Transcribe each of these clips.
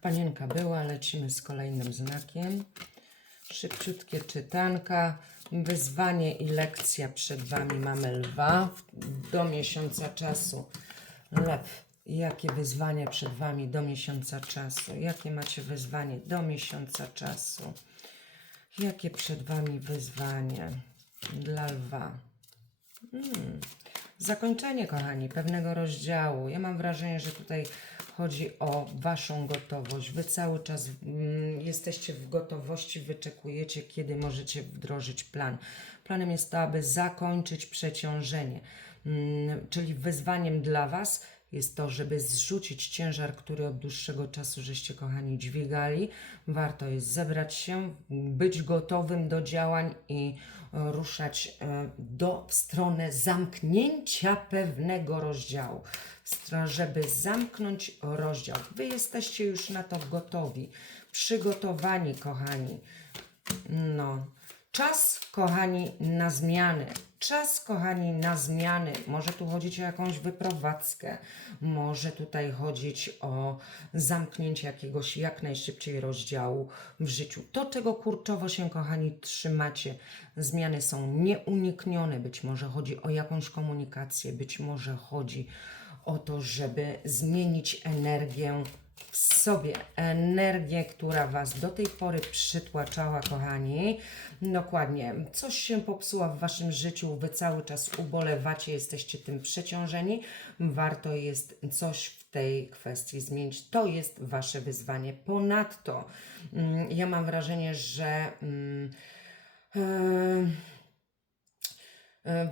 Panienka była, lecimy z kolejnym znakiem. Szybciutkie czytanka. Wyzwanie i lekcja przed Wami mamy lwa do miesiąca czasu. Lew, jakie wyzwanie przed Wami do miesiąca czasu? Jakie macie wyzwanie do miesiąca czasu? Jakie przed Wami wyzwanie dla lwa? Hmm. Zakończenie, kochani, pewnego rozdziału. Ja mam wrażenie, że tutaj chodzi o Waszą gotowość. Wy cały czas mm, jesteście w gotowości, wyczekujecie, kiedy możecie wdrożyć plan. Planem jest to, aby zakończyć przeciążenie. Mm, czyli wyzwaniem dla Was jest to, żeby zrzucić ciężar, który od dłuższego czasu żeście, kochani, dźwigali. Warto jest zebrać się, być gotowym do działań i e, ruszać e, do, w stronę zamknięcia pewnego rozdziału, żeby zamknąć rozdział. Wy jesteście już na to gotowi, przygotowani, kochani. No. Czas, kochani, na zmiany. Czas, kochani, na zmiany. Może tu chodzić o jakąś wyprowadzkę, może tutaj chodzić o zamknięcie jakiegoś jak najszybciej rozdziału w życiu. To, czego kurczowo się, kochani, trzymacie, zmiany są nieuniknione. Być może chodzi o jakąś komunikację, być może chodzi o to, żeby zmienić energię w sobie energię, która Was do tej pory przytłaczała, kochani. Dokładnie. Coś się popsuła w Waszym życiu, Wy cały czas ubolewacie, jesteście tym przeciążeni. Warto jest coś w tej kwestii zmienić. To jest Wasze wyzwanie. Ponadto, mm, ja mam wrażenie, że. E,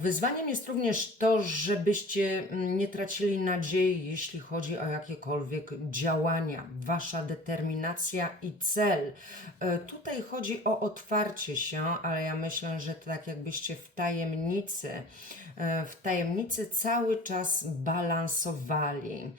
Wyzwaniem jest również to, żebyście mm, nie tracili nadziei, jeśli chodzi o jakiekolwiek działania, wasza determinacja i cel. E, Tutaj chodzi o otwarcie się, ale ja myślę, że tak jakbyście w tajemnicy, e, w tajemnicy cały czas balansowali.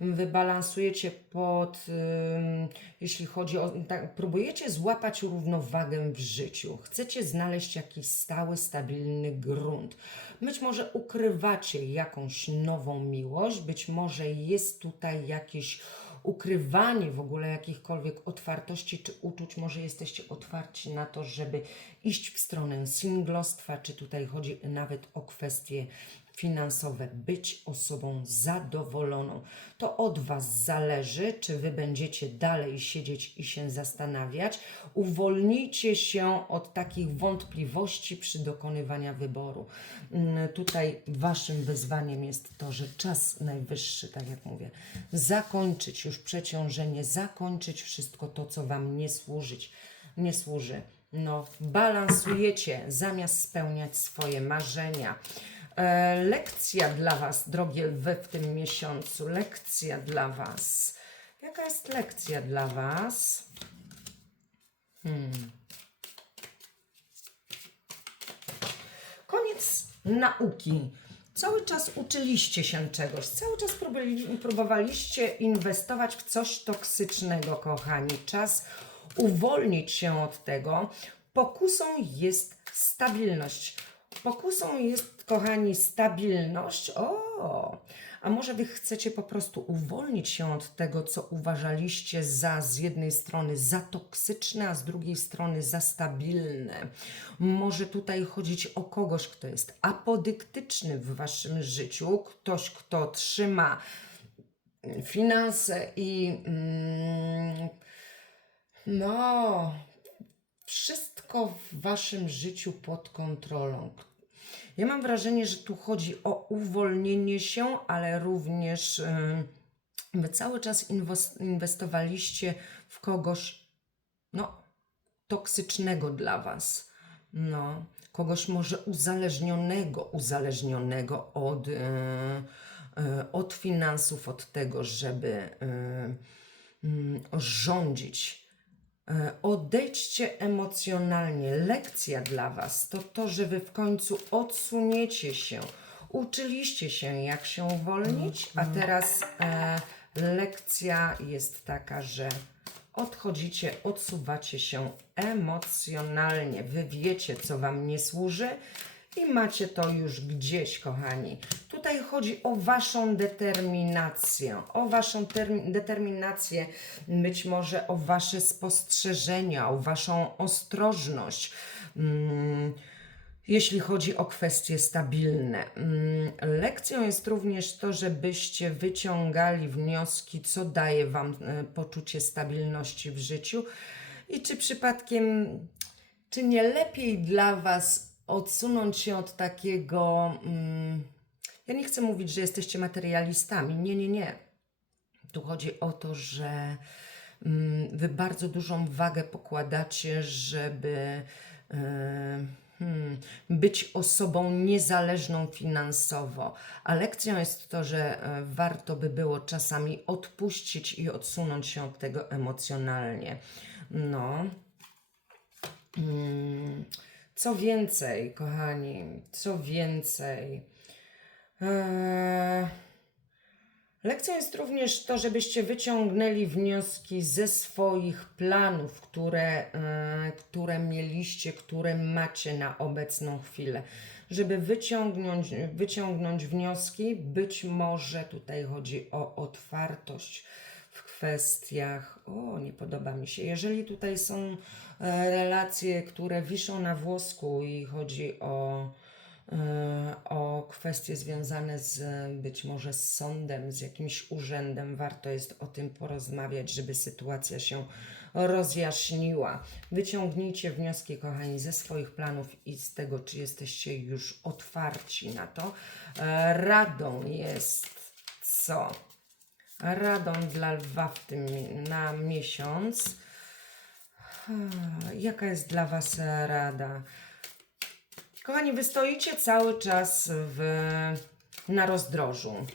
Wy balansujecie pod, ym, jeśli chodzi o, tak, próbujecie złapać równowagę w życiu. Chcecie znaleźć jakiś stały, stabilny grunt. Być może ukrywacie jakąś nową miłość, być może jest tutaj jakieś ukrywanie w ogóle jakichkolwiek otwartości czy uczuć. Może jesteście otwarci na to, żeby iść w stronę singlostwa, czy tutaj chodzi nawet o kwestie finansowe, być osobą zadowoloną. To od Was zależy, czy Wy będziecie dalej siedzieć i się zastanawiać. Uwolnijcie się od takich wątpliwości przy dokonywaniu wyboru. Mm, Tutaj Waszym wyzwaniem jest to, że czas najwyższy, tak jak mówię, zakończyć już przeciążenie, zakończyć wszystko to, co Wam nie służyć, nie służy. No, balansujecie zamiast spełniać swoje marzenia. E, lekcja dla Was, drogie lwy, w tym miesiącu. Lekcja dla Was. Jaka jest lekcja dla Was? Hmm. Koniec nauki. Cały czas uczyliście się czegoś, cały czas próbowali- próbowaliście inwestować w coś toksycznego, kochani. Czas uwolnić się od tego. Pokusą jest stabilność. Pokusą jest, kochani, stabilność. O, a może wy chcecie po prostu uwolnić się od tego, co uważaliście za z jednej strony za toksyczne, a z drugiej strony za stabilne. Może tutaj chodzić o kogoś, kto jest apodyktyczny w waszym życiu, ktoś, kto trzyma finanse i mm, no, wszystko w waszym życiu pod kontrolą. Ja mam wrażenie, że tu chodzi o uwolnienie się, ale również wy cały czas inwes- inwestowaliście w kogoś, no, toksycznego dla was. No, kogoś może uzależnionego, uzależnionego od, e, e, od finansów, od tego, żeby e, mm, rządzić. E, Odejdźcie emocjonalnie. Lekcja dla Was to to, że Wy w końcu odsuniecie się. Uczyliście się, jak się uwolnić, a teraz e, lekcja jest taka, że odchodzicie, odsuwacie się emocjonalnie. Wy wiecie, co Wam nie służy i macie to już gdzieś, kochani. Tutaj chodzi o Waszą determinację, o Waszą termi- determinację, być może o Wasze spostrzeżenia, o Waszą ostrożność. Mm, jeśli chodzi o kwestie stabilne. Mm, Lekcją jest również to, żebyście wyciągali wnioski, co daje Wam e, poczucie stabilności w życiu i czy przypadkiem, czy nie lepiej dla Was odsunąć się od takiego. Mm, ja nie chcę mówić, że jesteście materialistami. Nie, nie, nie. Tu chodzi o to, że mm, wy bardzo dużą wagę pokładacie, żeby e, hmm, być osobą niezależną finansowo. A lekcją jest to, że e, warto by było czasami odpuścić i odsunąć się od tego emocjonalnie. No. Mm, Co więcej, kochani, co więcej. Eee, Lekcją jest również to, żebyście wyciągnęli wnioski ze swoich planów, które, e, które mieliście, które macie na obecną chwilę. Żeby wyciągnąć, wyciągnąć wnioski, być może tutaj chodzi o otwartość kwestiach. O, nie podoba mi się. Jeżeli tutaj są e, relacje, które wiszą na włosku i chodzi o e, o kwestie związane z być może z sądem, z jakimś urzędem. Warto jest o tym porozmawiać, żeby sytuacja się rozjaśniła. Wyciągnijcie wnioski, kochani, ze swoich planów i z tego, czy jesteście już otwarci na to. E, Radą jest co? Radą dla lwa w tym na miesiąc. Jaka jest dla Was rada? Kochani, wy stoicie cały czas w, na rozdrożu.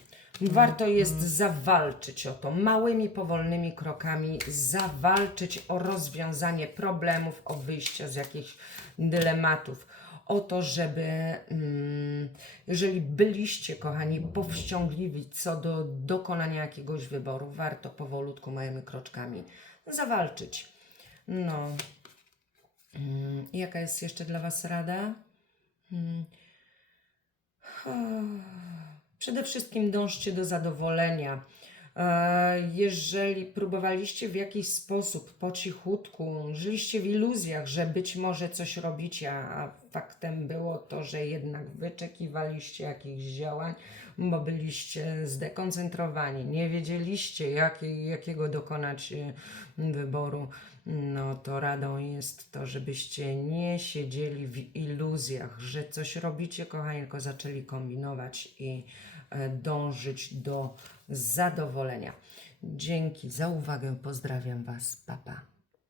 Warto jest zawalczyć o to, małymi, powolnymi krokami, zawalczyć o rozwiązanie problemów, o wyjście z jakichś dylematów. O to, żeby, mm, jeżeli byliście, kochani, powściągliwi co do dokonania jakiegoś wyboru, warto powolutku, małymi kroczkami zawalczyć. No. Mm, Jaka jest jeszcze dla Was rada? Hmm. Przede wszystkim dążcie do zadowolenia. E, Jeżeli próbowaliście w jakiś sposób po cichutku, żyliście w iluzjach, że być może coś robicie, a faktem było to, że jednak wyczekiwaliście jakichś działań, bo byliście zdekoncentrowani, nie wiedzieliście jakiej, jakiego dokonać e, wyboru, no to radą jest to, żebyście nie siedzieli w iluzjach, że coś robicie, kochani, tylko zaczęli kombinować i e, dążyć do zadowolenia. Dzięki za uwagę, pozdrawiam Was, papa.